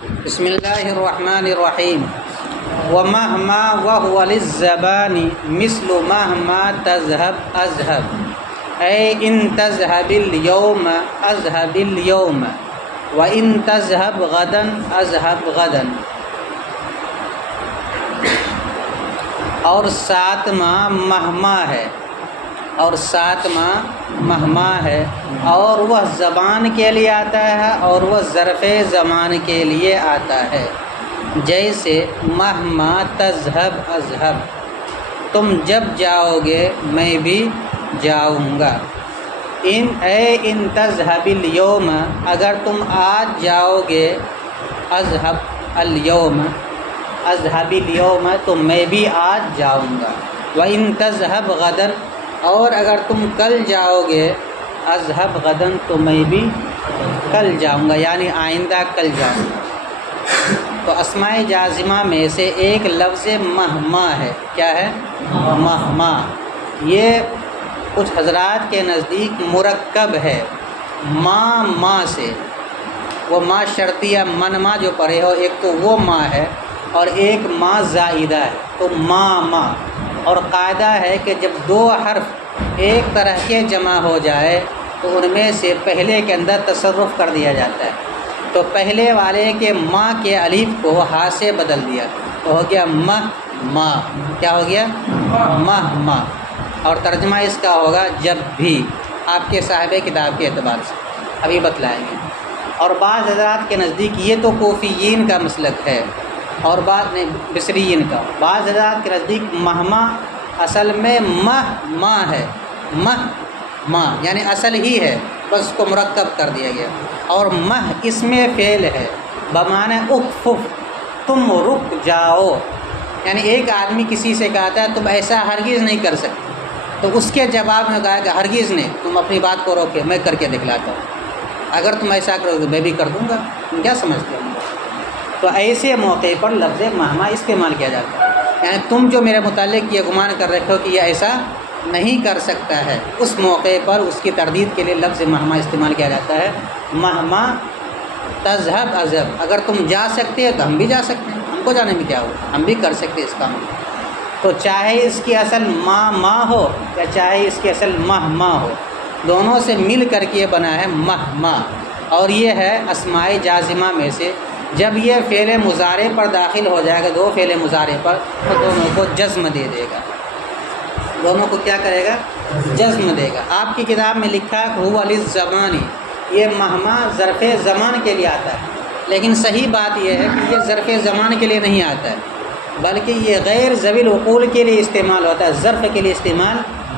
بسم اللہ الرحمن الرحیم ومہما وہو للزبان مثل مہما تذہب اذہب اے ان تذہب اليوم اذہب اليوم وان تذہب غدا اذہب غدا۔ اور ساتواں مہما ہے، اور ساتواں مہما ہے، اور وہ زبان کے لیے آتا ہے اور وہ ظرف زمان کے لیے آتا ہے۔ جیسے مہما تذہب اذہب، تم جب جاؤ گے میں بھی جاؤں گا۔ ان تذہب اليوم، اگر تم آج جاؤ گے، اذہب اليوم، اذہب اليوم تو میں بھی آج جاؤں گا۔ وَإِن تذہب غدًا، اور اگر تم کل جاؤ گے، اذہب غدًا تو میں بھی کل جاؤں گا، یعنی آئندہ کل جاؤں گا۔ تو اسماء جازمہ میں سے ایک لفظ مہما ہے۔ کیا ہے؟ مہما۔ یہ کچھ حضرات کے نزدیک مرکب ہے ما سے۔ وہ ما شرطیہ من ما جو پڑھے ہو، ایک تو وہ ما ہے اور ایک ما زائدہ ہے، تو ما۔ اور قاعدہ ہے کہ جب دو حرف ایک طرح کے جمع ہو جائے تو ان میں سے پہلے کے اندر تصرف کر دیا جاتا ہے۔ تو پہلے والے کے ما کے الف کو ہا سے بدل دیا تو ہو گیا ما۔ کیا ہو گیا؟ ما۔ اور ترجمہ اس کا ہوگا جب بھی، آپ کے صاحب کتاب کے اعتبار سے ابھی بتلائیں گے۔ اور بعض حضرات کے نزدیک یہ تو کوفیین کا مسلک ہے اور بعض بصریین کا، بعض حضرات کے نزدیک مہما اصل میں ما ہے، مہ یعنی اصل ہی ہے، بس اس کو مرکب کر دیا گیا۔ اور مہ اس میں فعل ہے بمعنی اکفف، تم رک جاؤ، یعنی ایک آدمی کسی سے کہتا ہے تم ایسا ہرگز نہیں کر سکتے، تو اس کے جواب میں کہا کہ ہرگز نہیں، تم اپنی بات کو روکے، میں کر کے دکھلاتا ہوں، اگر تم ایسا کرو گے میں بھی کر دوں گا۔ تم کیا سمجھتے ہو؟ تو ایسے موقع پر لفظ مہما استعمال کیا جاتا ہے، یعنی تم جو میرے متعلق یہ گمان کر رکھے ہو کہ یہ ایسا نہیں کر سکتا ہے، اس موقع پر اس کی تردید کے لیے لفظ مہما استعمال کیا جاتا ہے۔ مہما تذہب اذہب، اگر تم جا سکتے ہو تو ہم بھی جا سکتے ہیں، ہم کو جانے میں کیا ہو، ہم بھی کر سکتے اس کام کو۔ تو چاہے اس کی اصل ما ہو یا چاہے اس کی اصل مہما ہو، دونوں سے مل کر کے بنا ہے مہما۔ اور یہ ہے اسماء جازمہ میں سے، جب یہ فعل مضارع پر داخل ہو جائے گا، دو فعل مضارع پر، تو دونوں کو جزم دے دے گا، دونوں کو کیا کرے گا؟ جزم دے گا۔ آپ کی کتاب میں لکھا ہے ہو للزمان، یہ مہما ظرف زمان کے لیے آتا ہے، لیکن صحیح بات یہ ہے کہ یہ ظرف زمان کے لیے نہیں آتا ہے، بلکہ یہ غیر ذوی العقول کے لیے استعمال ہوتا ہے، ظرف کے لیے استعمال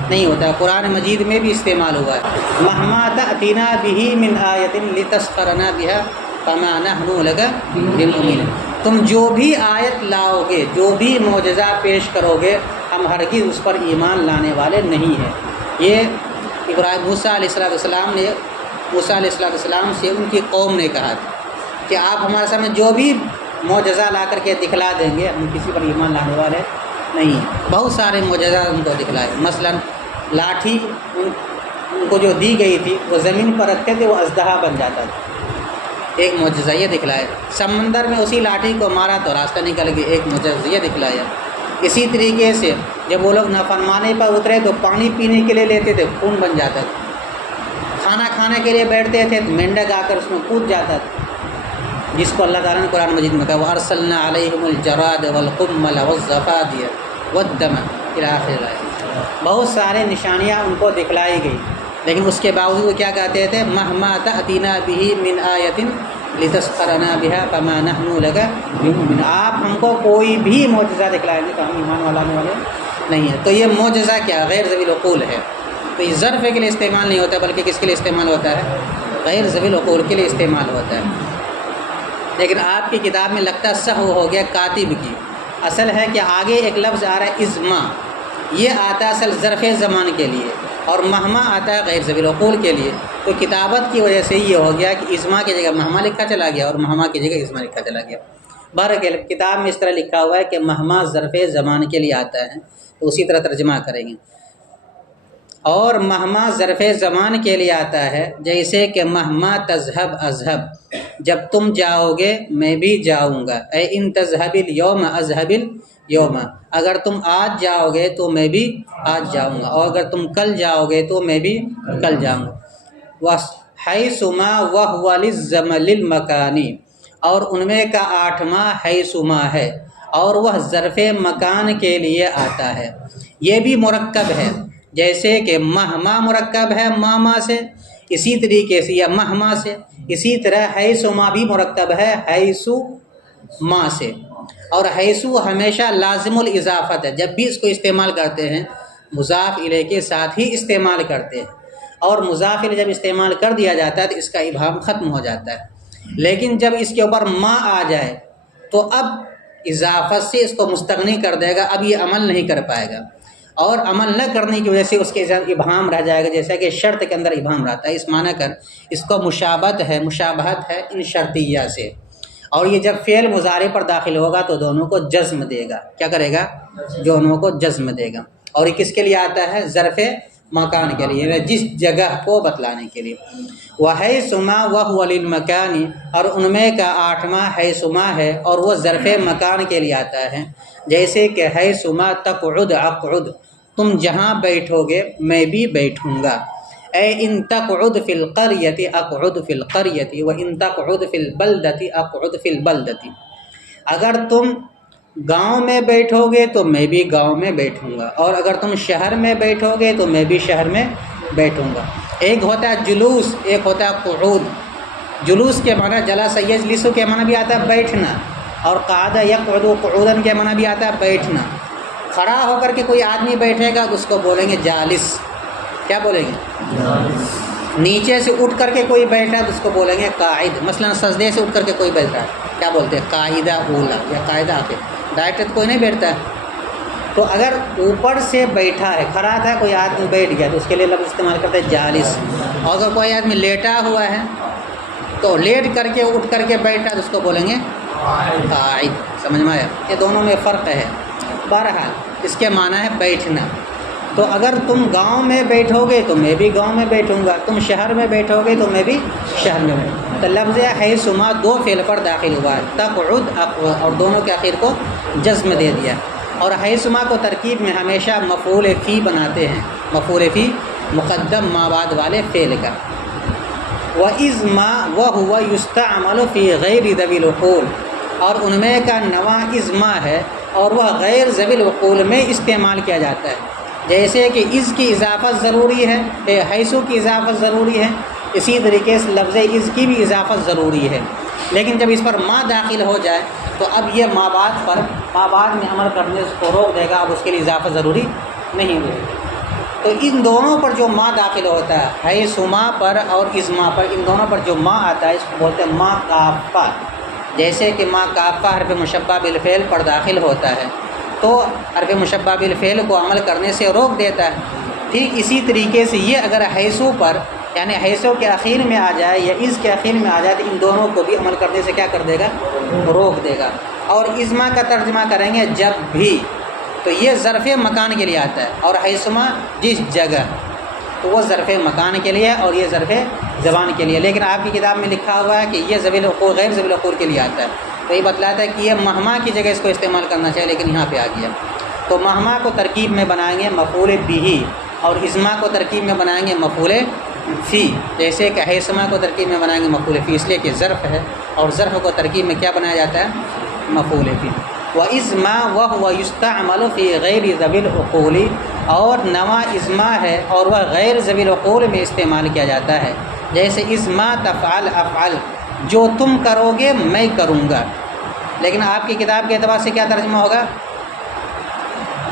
نہیں ہوتا ہے۔ قرآن مجید میں بھی استعمال ہوا ہے، مہما تأتینا بہ من آیۃ لتسخرنا بہا فما نحن لک بمؤمنین، تم جو بھی آیت لاؤ گے، جو بھی معجزہ پیش کرو گے، ہم ہرگز اس پر ایمان لانے والے نہیں ہیں۔ یہ موسیٰ علیہ السلام سے ان کی قوم نے کہا تھا کہ آپ ہمارے سامنے جو بھی معجزہ لا کر کے دکھلا دیں گے، ہم کسی پر ایمان لانے والے نہیں ہیں۔ بہت سارے معجزہ ان کو دکھلائے، مثلا لاٹھی ان کو جو دی گئی تھی وہ زمین پر رکھتے تھے، وہ اژدہا بن جاتا تھا، ایک معجزہ یہ دکھلایا۔ سمندر میں اسی لاٹھی کو مارا تو راستہ نکل گیا، ایک معجزہ یہ دکھلایا۔ اسی طریقے سے جب وہ لوگ نافرمانی پر اترے تو پانی پینے کے لیے لیتے تھے، خون بن جاتا تھا، کھانا کھانے کے لیے بیٹھتے تھے تو مینڈک آ کر اس میں کود جاتا تھا، جس کو اللہ تعالیٰ نے قرآن مجید میں کہا وَأَرْسَلْنَا عَلَيْهِمُ الْجَرَادَ وَالْقُمَّلَ وَالضَّفَادِعَ وَالدَّمَ إِلَى آخِرِ الْآيَةِ۔ بہت سارے نشانیاں ان کو دکھلائی گئی، لیکن اس کے باوجود وہ کیا کہتے تھے؟ مہما تأتینا بہ من آیۃ لتسخرنا بہا فما نحن لک بمؤمنین، آپ ہم کو کوئی بھی معجزہ دکھلائیں گے تو ہم ایمان لانے والے نہیں ہیں۔ تو یہ معجزہ کیا؟ غیر ذوی العقول ہے، تو یہ ظرف کے لیے استعمال نہیں ہوتا، بلکہ کس کے لیے استعمال ہوتا ہے؟ غیر ذوی العقول کے لیے استعمال ہوتا ہے۔ لیکن آپ کی کتاب میں لگتا سہو ہو گیا کاتب کی، اصل ہے کہ آگے ایک لفظ آ رہا ہے ازما، یہ آتا ہے اصل ظرف زمان کے لیے، اور مہما آتا ہے غیر ذوی العقول کے لیے۔ تو کتابت کی وجہ سے یہ ہو گیا کہ ازما کی جگہ مہما لکھا چلا گیا اور مہما کی جگہ ازما لکھا چلا گیا۔ بہرکیف کتاب میں اس طرح لکھا ہوا ہے کہ مہما ظرف زمان کے لیے آتا ہے، تو اسی طرح ترجمہ کریں گے۔ اور مہما ظرف زمان کے لیے آتا ہے، جیسے کہ مہما تذہب اذہب، جب تم جاؤ گے میں بھی جاؤں گا، اے ان تذهب اليوم اذهب اليوم، اگر تم آج جاؤ گے تو میں بھی آج جاؤں گا، اور اگر تم کل جاؤ گے تو میں بھی کل جاؤں گا۔ حیثما وهو للزمن للمکانی، اور ان میں کا 8واں حیثما ہے اور وہ ظرف مکان کے لیے آتا ہے۔ یہ بھی مرکب ہے، جیسے کہ مہما مرکب ہے ماما سے، اسی طریقے سے یا مہما سے، اسی طرح حیثما بھی مرکب ہے حیثو ما سے۔ اور حیثو ہمیشہ لازم الاضافت ہے، جب بھی اس کو استعمال کرتے ہیں مضاف الیہ کے ساتھ ہی استعمال کرتے ہیں، اور مضاف الیہ جب استعمال کر دیا جاتا ہے تو اس کا ابہام ختم ہو جاتا ہے۔ لیکن جب اس کے اوپر ما آ جائے تو اب اضافت سے اس کو مستغنی کر دے گا، اب یہ عمل نہیں کر پائے گا، اور عمل نہ کرنے کی وجہ سے اس کے ابہام رہ جائے گا، جیسا کہ شرط کے اندر ابہام رہتا ہے، اس معنی کر اس کو مشابہت ہے ان شرطیہ سے۔ اور یہ جب فعل مضارع پر داخل ہوگا تو دونوں کو جزم دے گا، کیا کرے گا؟ دونوں کو جزم دے گا۔ اور یہ کس کے لیے آتا ہے؟ ظرف مکان کے لیے، جس جگہ کو بتلانے کے لیے۔ وحیثما وهو للمکان، اور ان میں کا 8واں حیثما ہے اور وہ ظرف مکان کے لیے آتا ہے، جیسے کہ حیثما تقعد اقعد، تم جہاں بیٹھو گے میں بھی بیٹھوں گا، اے ان تقعد فی القریۃ اقعد فی القریۃ وان تقعد فی البلدۃ اقعد فی البلدۃ، اگر تم گاؤں میں بیٹھو گے تو میں بھی گاؤں میں بیٹھوں گا، اور اگر تم شہر میں بیٹھو گے تو میں بھی شہر میں بیٹھوں گا۔ ایک ہوتا ہے جلوس، ایک ہوتا ہے قعود۔ جلوس کے معنی جلس یجلس کے معنی بھی آتا ہے بیٹھنا، اور قعد یقعد قعودا کے معنی بھی آتا ہے بیٹھنا۔ کھڑا ہو کر کے کوئی آدمی بیٹھے گا تو اس کو بولیں گے جالس، کیا بولیں گے؟ نیچے سے اٹھ کر کے کوئی بیٹھا ہے تو اس کو بولیں گے قاعد۔ مثلا سجدے سے اٹھ کر کے کوئی بیٹھا ہے کیا بولتے ہیں؟ قاعدہ اولا یا قاعدہ آخر۔ ڈائریکٹ کوئی نہیں بیٹھتا ہے، تو اگر اوپر سے بیٹھا ہے، کھڑا تھا کوئی آدمی بیٹھ گیا تو اس کے لیے لفظ استعمال کرتے ہیں جالس۔ اور اگر کوئی آدمی لیٹا ہوا ہے تو لیٹ کر کے اٹھ کر کے بیٹھا تو اس کو بولیں گے قاعد۔ سمجھ میں آیا؟ یہ دونوں میں فرق ہے۔ بہرحال اس کے معنی ہے بیٹھنا۔ تو اگر تم گاؤں میں بیٹھو گے تو میں بھی گاؤں میں بیٹھوں گا، تم شہر میں بیٹھو گے تو میں بھی شہر میں بیٹھوں گا۔ تو لفظ حیثما دو فعل پر داخل ہوا ہے، تقعد اقعد، اور دونوں کے آخر کو جزم دے دیا۔ اور حیثما کو ترکیب میں ہمیشہ مفعول فی بناتے ہیں، مفعول فی مقدم ما بعد والے فعل کا۔ وَإِذْ مَا وَهُوَ يُسْتَعْمَلُ فِي غَيْرِ ذَوِي الْعُقُولِ، اور ان میں کا نواں اِذْما ہے اور وہ غیر ذوی العقول میں استعمال کیا جاتا ہے۔ جیسے کہ از کی اضافت ضروری ہے، حیثو کی اضافت ضروری ہے، اسی طریقے سے لفظ از کی بھی اضافت ضروری ہے، لیکن جب اس پر ما داخل ہو جائے تو اب یہ ما بعد میں عمل کرنے کو روک دے گا، اب اس کے لیے اضافت ضروری نہیں ہوگی۔ تو ان دونوں پر جو ما داخل ہوتا ہے، حیثما پر اور ازما پر، ان دونوں پر جو ما آتا ہے اس کو بولتے ہیں ما کافہ۔ جیسے کہ ما کافہ حرف مشبہ بالفعل پر داخل ہوتا ہے تو حرف مشبہ بالفعل کو عمل کرنے سے روک دیتا ہے۔ ٹھیک اسی طریقے سے یہ اگر حیثو پر، یعنی حیثو کے اخیر میں آ جائے یا از کے اخیر میں آ جائے تو ان دونوں کو بھی عمل کرنے سے کیا کر دے گا؟ روک دے گا۔ اور ازما کا ترجمہ کریں گے جب بھی، تو یہ ظرف مکان کے لیے آتا ہے، اور حیثما جس جگہ، تو وہ ظرف مکان کے لیے اور یہ ظرف زبان کے لیے۔ لیکن آپ کی کتاب میں لکھا ہوا ہے کہ یہ ذوی العقول غیر ذوی العقول کے لیے آتا ہے، تو یہ بتلاتا ہے کہ یہ مہما کی جگہ اس کو استعمال کرنا چاہیے، لیکن یہاں پہ آ گیا۔ تو مہما کو ترکیب میں بنائیں گے مفعول بہ، اور ازما کو ترکیب میں بنائیں گے مفعول فی، جیسے کہ حیثما کو ترکیب میں بنائیں گے مفعول فی، اس لیے کہ ظرف ہے، اور ظرف کو ترکیب میں کیا بنایا جاتا ہے؟ مفعول فی۔ وَإِذْمَا وَهُوَ يُسْتَعْمَلُ فِي غَيْرِ ذَوِي الْعُقُولِ، اور نواں ازما ہے اور وہ غیر ذوی العقول میں استعمال کیا جاتا ہے، جیسے ازما تفعل افعل، جو تم کرو گے میں کروں گا، لیکن آپ کی کتاب کے اعتبار سے کیا ترجمہ ہوگا؟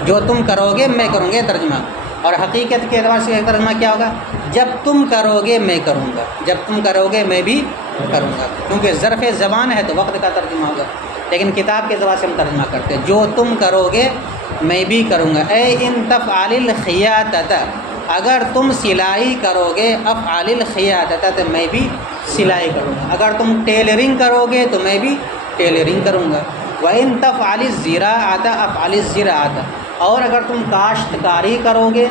جو تم کرو گے میں کروں گے ترجمہ، اور حقیقت کے اعتبار سے ترجمہ کیا ہوگا؟ جب تم کرو گے میں کروں گا، جب تم کرو گے میں بھی کروں گا، کیونکہ ظرف زبان ہے تو وقت کا ترجمہ ہوگا، لیکن کتاب کے اعتبار سے ہم ترجمہ کرتے ہیں جو تم کرو گے میں بھی کروں گا۔ اے ان تفعل الخیاطۃ، اگر تم سلائی کرو گے، افعل الخیاطۃ تو میں بھی سلائی کروں گا، اگر تم ٹیلرنگ کرو گے تو میں بھی ٹیلرنگ کروں گا۔ وَإِن تَفْعَلِ الزِّرَاعَةَ أَفْعَلِ الزِّرَاعَةَ، اور اگر تم کاشتکاری کرو گے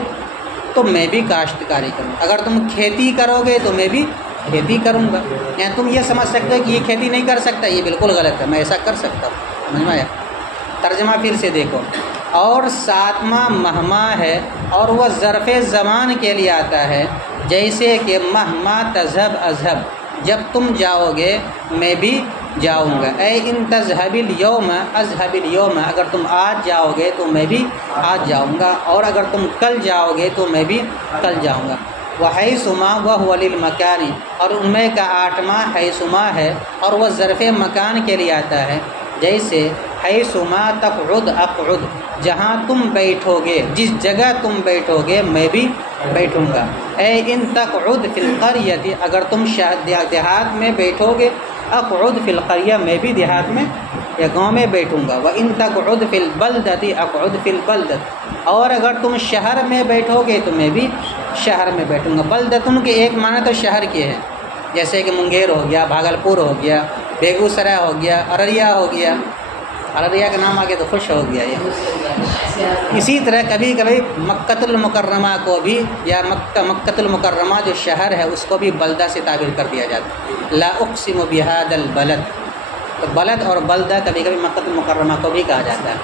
تو میں بھی کاشتکاری کروں گا، اگر تم کھیتی کرو گے تو میں بھی کھیتی کروں گا. یعنی تم یہ سمجھ سکتے ہو کہ یہ کھیتی نہیں کر سکتا، یہ بالکل غلط ہے، میں ایسا کر سکتا ہوں. سمجھ میں آیا؟ ترجمہ پھر سے دیکھو. اور ساتواں مہما ہے اور وہ ظرف زمان کے لیے آتا ہے، جیسے کہ مہما تذہب اذہب، جب تم جاؤ گے میں بھی جاؤں گا. اے ان تذہب الیوم اذہب الیوم، اگر تم آج جاؤ گے تو میں بھی آج جاؤں گا، اور اگر تم کل جاؤ گے تو میں بھی کل جاؤں گا. وحیثما وہو للمکان، اور ان میں کا آٹھواں حیثما ہے اور وہ ظرف مکان کے لیے آتا ہے، جیسے حیثما تقعد اقعد، جہاں تم بیٹھو گے، جس جگہ تم بیٹھو گے میں بھی بیٹھوں گا. اے ان تقعد فی القریۃ، اگر تم دیہات میں بیٹھو گے، اقعد فی القریہ، میں بھی دیہات میں یا گاؤں میں بیٹھوں گا. وان تقعد فی البلدۃ اقعد فی البلدۃ، اور اگر تم شہر میں بیٹھو گے تو میں بھی شہر میں بیٹھوں گا. بلدتن کے ایک معنی تو شہر کے ہیں، جیسے کہ منگیر ہو گیا، بھاگلپور ہو گیا، بیگوسرائے ہو گیا، ارریا ہو گیا. ارریا کا نام آگے تو خوش ہو گیا یہ. اسی طرح کبھی کبھی مکۃ المکرمہ کو بھی، یا مکۃ المکرمہ جو شہر ہے اس کو بھی بلدہ سے تعبیر کر دیا جاتا ہے. لا اقسم بہذا البلد، تو بلد اور بلدہ کبھی کبھی مکۃ المکرمہ کو بھی کہا جاتا ہے.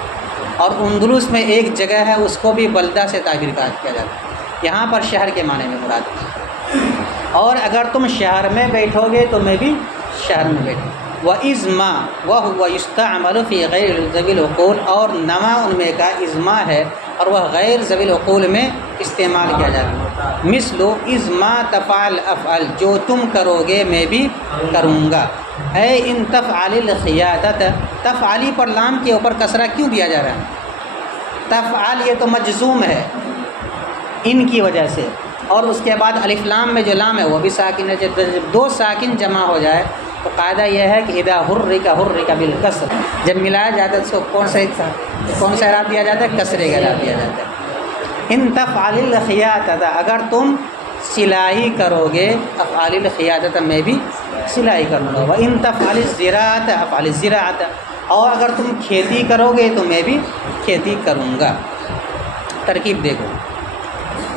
اور اندلس میں ایک جگہ ہے اس کو بھی بلدہ سے تعبیر کیا جاتا ہے. یہاں پر شہر کے معنی میں مراد ہے. اور اگر تم شہر میں بیٹھو گے تو میں بھی شہر میں بیٹھوں. وَإِزْمَا وَهُوَ يُسْتَعْمَلُ فِي غَيْرِ ذَوِي الْعُقُولِ، اور نما ان میں کا ازما ہے اور وہ غیر ذوی العقول میں استعمال کیا جاتا ہے. مثل ازما تفعل افعل، جو تم کرو گے میں بھی کروں گا. اے ان تفعل الخیاطۃ، تفعلی پر لام کے اوپر کسرہ کیوں دیا جا رہا ہے؟ تفعل یہ تو مجزوم ہے ان کی وجہ سے، اور اس کے بعد الف لام میں جو لام ہے وہ بھی ساکن ہے. جب دو ساکن جمع ہو جائے تو قاعدہ یہ ہے کہ اذا حرک بالکسر، جب ملایا جاتا ہے اس کو کون سا اعراب دیا جاتا ہے؟ کسرے کا اعراب دیا جاتا ہے. ان تفعل الخیاطۃ، اگر تم سلائی کرو گے، افعال الخیاطۃ میں بھی سلائی کروں گا. وان تفعل الزراعۃ افعل الزراعۃ، اور اگر تم کھیتی کرو گے تو میں بھی کھیتی کروں گا. ترکیب دیکھو.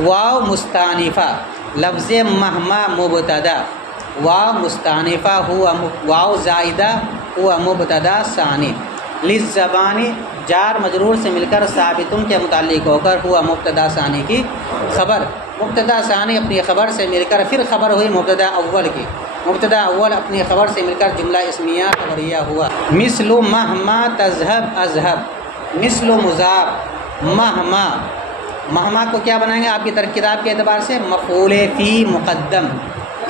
واو مستانفہ، لفظ مہما مبتدا، واو مستانفہ ہوا، واو زائدہ ہوا مبتدا ثانی، للزبانی جار مجرور سے مل کر ثابتن کے متعلق ہو کر ہوا مبتدا ثانی کی خبر. مبتدا ثانی اپنی خبر سے مل کر پھر خبر ہوئی مبتدا اول کی. مبتدا اول اپنی خبر سے مل کر جملہ اسمیہ خبریہ ہوا. مثل مہما تذہب اذہب، مثل مضاف مہما، مہما کو کیا بنائیں گے آپ کی کتاب کے اعتبار سے؟ مفعول فی مقدم،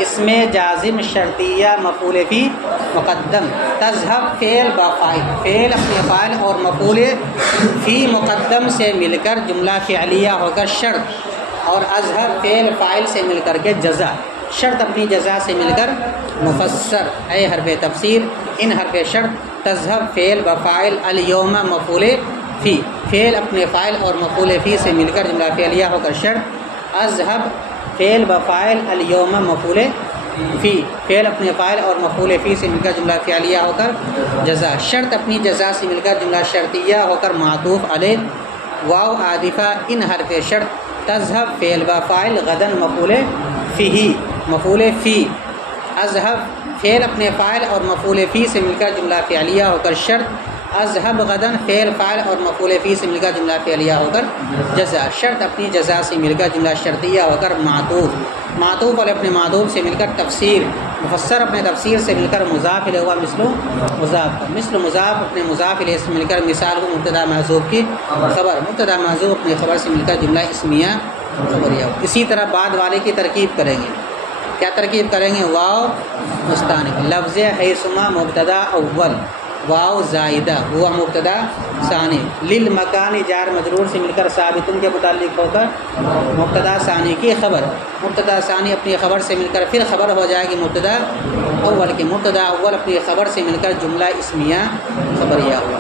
اس میں جازم شرطیہ مفعول فی مقدم. تذہب فعل بفاعل، فعل اپنے فاعل اور مفعول فی مقدم سے مل کر جملہ فعلیہ ہو کر شرط، اور اذہب فعل فاعل سے مل کر کے جزا، شرط اپنی جزا سے مل کر مفسر. اے حرف تفسیر، ان حرف شرط، تذہب فعل بفاعل، الیوم مفعول فی، فعل اپنے فاعل اور مفعول فی سے مل کر جملہ فعلیہ ہو کر شرط، اذہب فعل بفاعل، الیوم مفعول فی، فعل اپنے فاعل اور مفعول فی سے مل کر جملہ فعلیہ ہو کر جزا، شرط اپنی جزا سے مل کر جملہ شرطیہ ہو کر معطوف علیہ. واو عاطفہ، ان حرف شرط، تذہب فعل بفاعل، غدن مفعول فی، مفعول فی، اذہب فعل اپنے فاعل اور مفعول فی سے مل کر جملہ فعلیہ ہو کر شرط، اذہب غدن فعل فاعل اور مفعول فی سے مل کر جملہ فعلیہ ہو کر جزا، شرط اپنی جزا سے مل کر جملہ شرطیہ ہو کر معطوف، معطوف اور اپنے معطوف سے مل کر تفسیر، مفسر اپنے تفسیر سے مل کر مضاف الیہ ہوا مثل مضاف، مثل مضاف اپنے مضاف الیہ سے مل کر مثال کو مبتدا محذوف کی خبر، مبتدا محذوف اپنی خبر سے مل کر جملہ اسمیہ خبریہ. اسی طرح بعد والے کی ترکیب کریں گے. کیا ترکیب کریں گے؟ واو مستانف، لفظ حیثما مبتدا اول، واو زائدہ ہوا مبتدا ثانی، للمکان جار مجرور سے مل کر ثابتن کے متعلق ہو کر مبتدا ثانی کی خبر، مبتدا ثانی اپنی خبر سے مل کر پھر خبر ہو جائے گی مبتدا اول کی، مبتدا اول اپنی خبر سے مل کر جملہ اسمیہ خبریہ ہوا.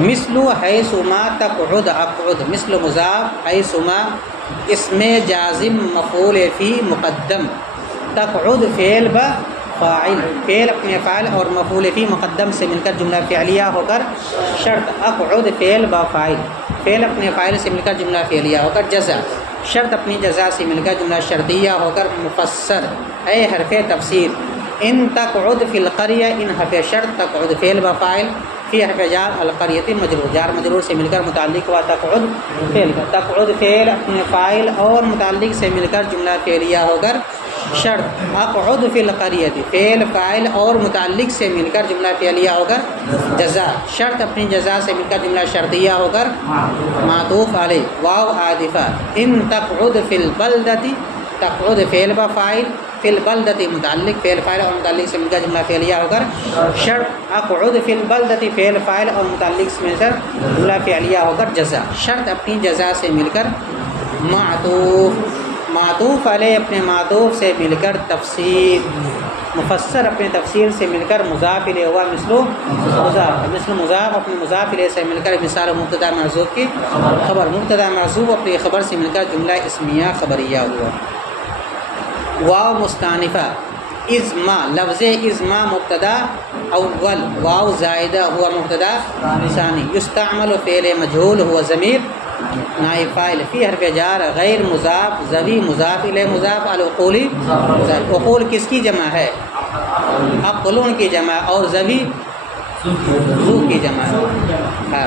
مثل حیثما تقعد اقعد، مثل مضاف، حیثما اسم جازم مفعول فی مقدم، تقعد فعل فاعل، فعل اپنے فاعل اور مفعول فی مقدم سے مل کر جملہ فعلیہ ہو کر شرط، اقعد فعل بفاعل، فعل اپنے فاعل سے مل کر جملہ فعلیہ ہو کر جزا. شرط اپنی جزا سے مل کر جملہ شرطیہ ہو کر مفسر اے حرف تفسیر ان تقعد فی القریہ ان حرف شرط تقعد فعل بفاعل فی حرف جار القریۃ مجرور جار مجرور سے مل کر متعلق ہوا تقعد فعل کا تقعد فعل اپنے فاعل اور متعلق سے مل کر جملہ فعلیہ ہو کر شرط اقعد فی القریۃ فعل فاعل اور متعلق سے مل کر جملہ فعلیہ ہو کر جزا شرط اپنی جزا سے مل کر جملہ شرطیہ ہو کر معطوف علیہ واو عاطفہ ان تقعد فی البلدۃ تقعد فعل بفاعل فی البلدۃ متعلق فعل فاعل اور متعلق سے مل کر جملہ فعلیہ ہو کر شرط اقعد فی البلدۃ فعل فاعل اور متعلق سے مل کر جملہ فعلیہ ہو کر جزا شرط اپنی جزا سے مل کر معطوف علیہ اپنے معطوف سے مل کر تفسیر مفسر اپنے تفسیر سے مل کر مضاف الیہ ہوا مثل مضاف اپنے مضاف الیہ سے مل کر مثال مبتدا محذوف کی خبر مبتدا محذوف اپنی خبر سے مل کر جملہ اسمیہ خبریہ ہوا واو مستانفہ ازما لفظ ازما مبتدا اول واو زائدہ ہوا مبتدا ثانی یستعمل فعل مجہول ہوا ضمیر نائب فاعل فی حرف جار غیر مضاف ذوی مضاف الیہ مضاف العقولی عقول کس کی جمع ہے عقلون کی جمع اور ذوی ذو کی جمع ہے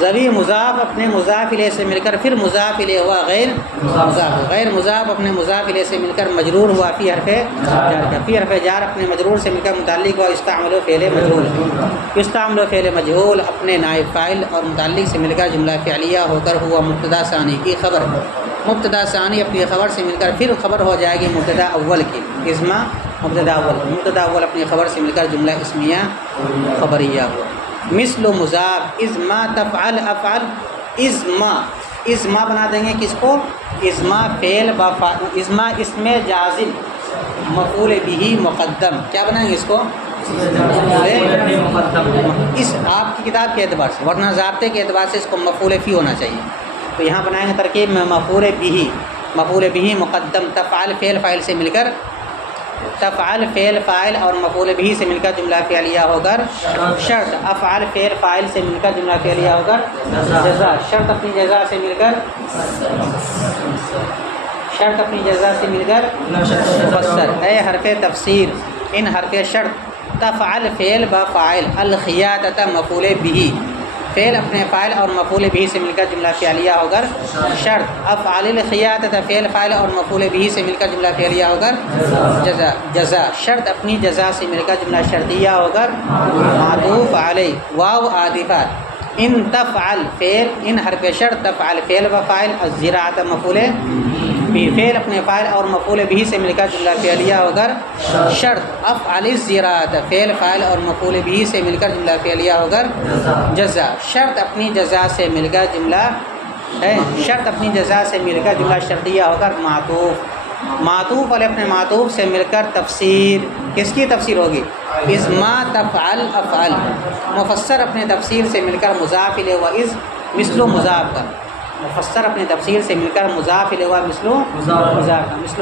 ذوی مضاف اپنے مضاف الیہ سے مل کر پھر مضاف الیہ ہوا غیر مضاف اپنے مضاف الیہ سے مل کر مجرور ہوا فی حرف جار فی حرف جار اپنے مجرور سے مل کر متعلق ہوا استعمل فعل مجہول اپنے نائب فاعل اور متعلق سے مل کر جملہ فعلیہ ہو کر ہوا مبتدا ثانی کی خبر مبتدا ثانی اپنی خبر سے مل کر پھر خبر ہو جائے گی مبتدا اول کی ازما مبتدا اول اپنی خبر سے مل کر جملہ اسمیہ خبریہ ہوا مثل مضاف ازما تفعل افعل ازما بنا دیں گے کس کو ازما فعل ازما اسم جازم مفعول به مقدم کیا بنائیں گے اس کو اس آپ کی کتاب کے اعتبار سے ورنہ ضابطے کے اعتبار سے اس کو مفعول فی ہونا چاہیے تو یہاں بنائیں گے ترکیب میں مفعول به مقدم تفعل فعل فاعل سے مل کر تفعل فعل فاعل اور مفعول به سے مل کر جملہ فعلیہ ہو کر شرط افعال فعل فاعل سے مل کر جملہ فعلیہ ہو کر جزا شرط اپنی جزا سے مل کر مفسر اے حرف تفسیر ان حرف شرط تفعل فعل بفاعل الخیاطۃ مفعول به فعل اپنے فاعل اور مفعول به سے مل کر جملہ فعلیہ ہو کر شرط افعال الخیاطۃ فعل فاعل اور مفعول به سے مل کر جملہ فعلیہ ہو کر جزا شرط اپنی جزا سے مل کر جملہ شرطیہ ہو کر معطوف علیہ واو عاطفہ ان تفعل فعل ان حرف شرط تفعل فعل وفاعل الزراعۃ مفعول به فعل اپنے فاعل اور مفعول به سے مل کر جملہ فعلیہ ہو کر شرط افعل الزراعۃ فعل فاعل اور مفعول به سے مل کر جملہ فعلیہ ہو کر جزا شرط اپنی جزا سے مل کر جملہ شرطیہ ہو کر معطوف علیہ اپنے معطوف سے مل کر تفسیر کس کی تفسیر ہوگی ازما تفعل افعل مفسر اپنے تفسیر سے مل کر مضاف الیہ و از مثل مضاف کا مفسر اپنے تفسیر سے مل کر مضاف الیہ و مثل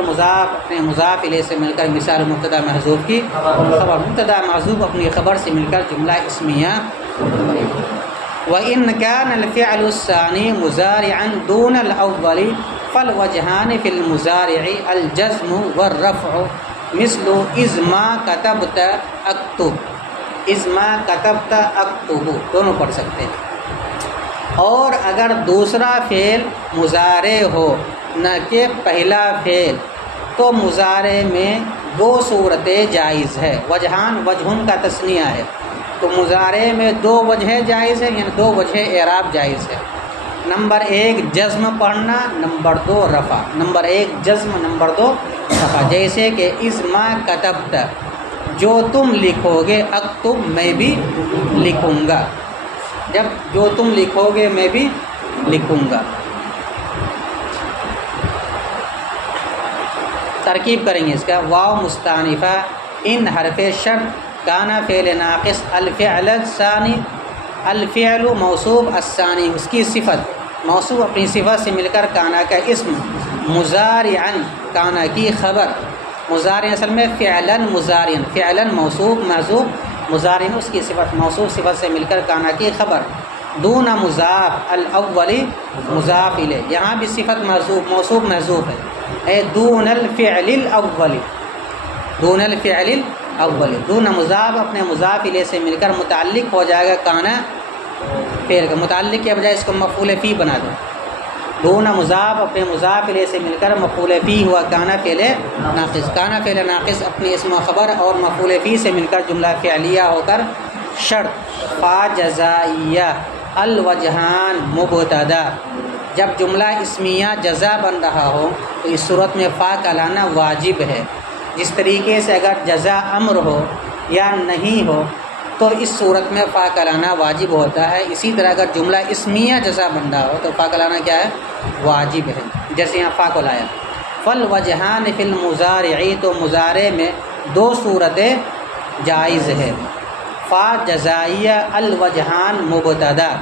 مضاف اپنے مضاف الیہ سے مل کر مثال مبتدا محذوف کی خبر مبتدا محذوف اپنی خبر سے مل کر جملہ اسمیہ وَإِنْ كَانَ الْفِعْلُ الثَّانِي مُضَارِعًا دُونَ الْأَوَّلِ فَالْوَجْهَانِ فِي الْمُضَارِعِ الْجَزْمُ وَالرَّفْعُ مثل ازما كتبت اکتب ازما کتبت اکتب دونوں پڑھ سکتے ہیں اور اگر دوسرا فعل مضارع ہو نہ کہ پہلا فعل تو مضارع میں دو صورتیں جائز ہے وجہن کا تثنیہ ہے تو مضارع میں دو وجہ جائز ہے یعنی دو وجہ اعراب جائز ہے نمبر 1 جزم پڑھنا نمبر 2 رفع نمبر 1 جزم نمبر 2 رفع جیسے کہ ازما کتبت جو تم لکھو گے اکتب میں بھی لکھوں گا جب جو تم لکھو گے میں بھی لکھوں گا ترکیب کریں گے اس کا واو مستانفہ ان حرف شرط کانا فعل ناقص الفعل الثانی الفعل موصوف الثانی اس کی صفت موصوف اپنی صفت سے مل کر کانا کا اسم مضارعن کانا کی خبر مضارع اصل میں فعلاً مضارعن فعلاً موصوف محذوف مضارعن اس کی صفت موصوف صفت سے مل کر کانا کی خبر دون مضاف الاول مضاف الیہ، یہاں بھی صفت محذوف موصوف محذوف ہے، اے دون الفعل الاول، دون الفعل الاول، دون مضاف اپنے مضاف الیہ سے مل کر متعلق ہو جائے گا کانا فعل کا، متعلق کے بجائے اس کو مفعول فی بنا دو، دون مضاف اپنے مضاف الیہ سے مل کر مفعول فی ہوا کانا فعل ناقص، کانا فعل ناقص اپنے اسم و خبر اور مفعول فی سے مل کر جملہ فعلیہ ہو کر شرط، فا جزائیہ الوجہان مبتدا، جب جملہ اسمیہ جزا بن رہا ہو تو اس صورت میں فا کا لانا واجب ہے، جس طریقے سے اگر جزا امر ہو یا نہیں ہو تو اس صورت میں فا کا لانا واجب ہوتا ہے، اسی طرح اگر جملہ اسمیہ جزا بن رہا ہو تو فا کا لانا کیا ہے؟ واجب ہے، جیسے یہاں فا کو لایا، فالوجہان فی المضارع، تو مضارع میں دو صورتیں جائز ہے، فا جزائیہ الوجہان مبتدا،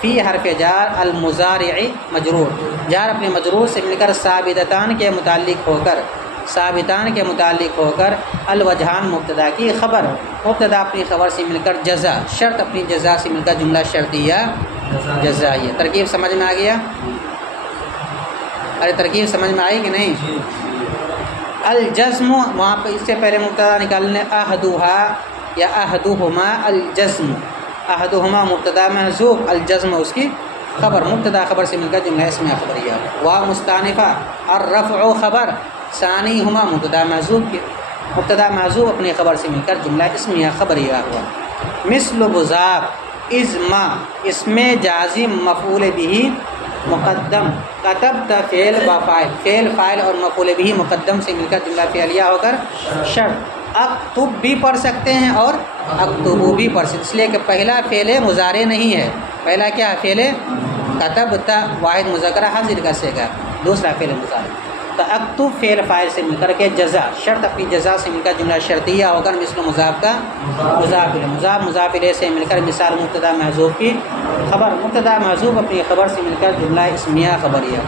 فی حرف جار المضارع مجرور، جار اپنے مجرور سے مل کر ثابتان کے متعلق ہو کر، ثابتان کے متعلق ہو کر الوجہان مبتدا کی خبر، مبتدا اپنی خبر سے مل کر جزا، شرط اپنی جزا سے مل کر جملہ شرطیہ جزائیہ۔ ترکیب سمجھ میں آ گیا؟ ارے ترکیب سمجھ میں آئی کہ نہیں؟ الجزم، وہاں پہ اس سے پہلے مبتدا نکالنے، احدھا یا احدہما الجزم، احدہما مبتدا محذوف، الجزم اس کی خبر، مبتدا خبر سے مل کر جملہ اسمیہ خبریہ، وا مستانفہ الرفع خبر، ثانیہما مبتدا محذوف کی، مبتدا محذوف اپنی خبر سے مل کر جملہ اسمیہ خبریہ ہوا، مثل بذاق ازما، اسم جازم مفعول بھی مقدم، کتبت فعل با فاعل، فعل فاعل اور مفعول بھی مقدم سے مل کر جملہ فعلیہ ہو کر شرط، اکتب بھی پڑھ سکتے ہیں اور اکتبو بھی پڑھ سکتے، اس لیے کہ پہلا فعل مضارع نہیں ہے، پہلا کیا ہے؟ فعل کتبت، واحد مذکرہ حاضر کا صیغہ، دوسرا فعل مضارع، تو اکتب فعل فاعل سے مل کر کے جزا، شرط اپنی جزا سے مل کر جملہ شرطیہ ہو کر مثل مضاف کا مضاف الیہ، مضاف مضاف الیہ سے مل کر مثال مبتدا محذوف کی خبر، مبتدا محذوف اپنی خبر سے مل کر جملہ اسمیہ خبریہ۔